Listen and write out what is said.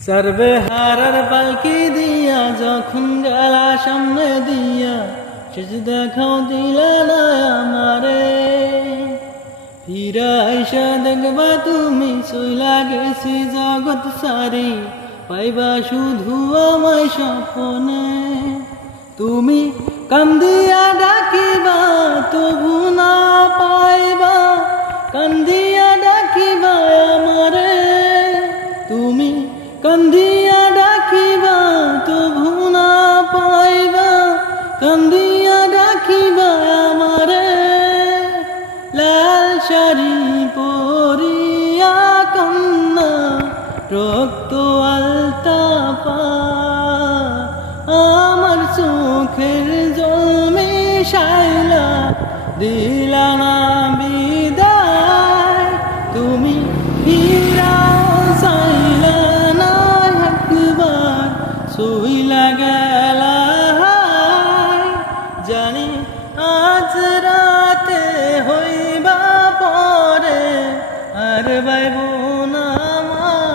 সর্বে হারার পালকি দিয়া যখন গেলা সামনে দিয়া শেষ দেখাও দিলা না আমারে ফিরা আইসা দেখবা তুমি চইলা গেছি জগৎ সারি পাইবা শুধু আমায় স্বপ্নে তুমি কান্দিয়া ডাকিবা তবু না পাইবা কান্দিয়া ডাকিবা আমারে তুমি কান্দিয়া ডাকিবা তবু না পাইবা কান্দিয়া ডাকিবা আমারে লাল শাড়ি পরিয়া কন্যা রক্ত আলতা পা আমার চোখের জল মেশাইলা দিলা না বিদায় তুমি ফিরাও চাইলা না একবার সইলা গেলা জানি আজ রাতে হইবা পরে আর বাইব না আমার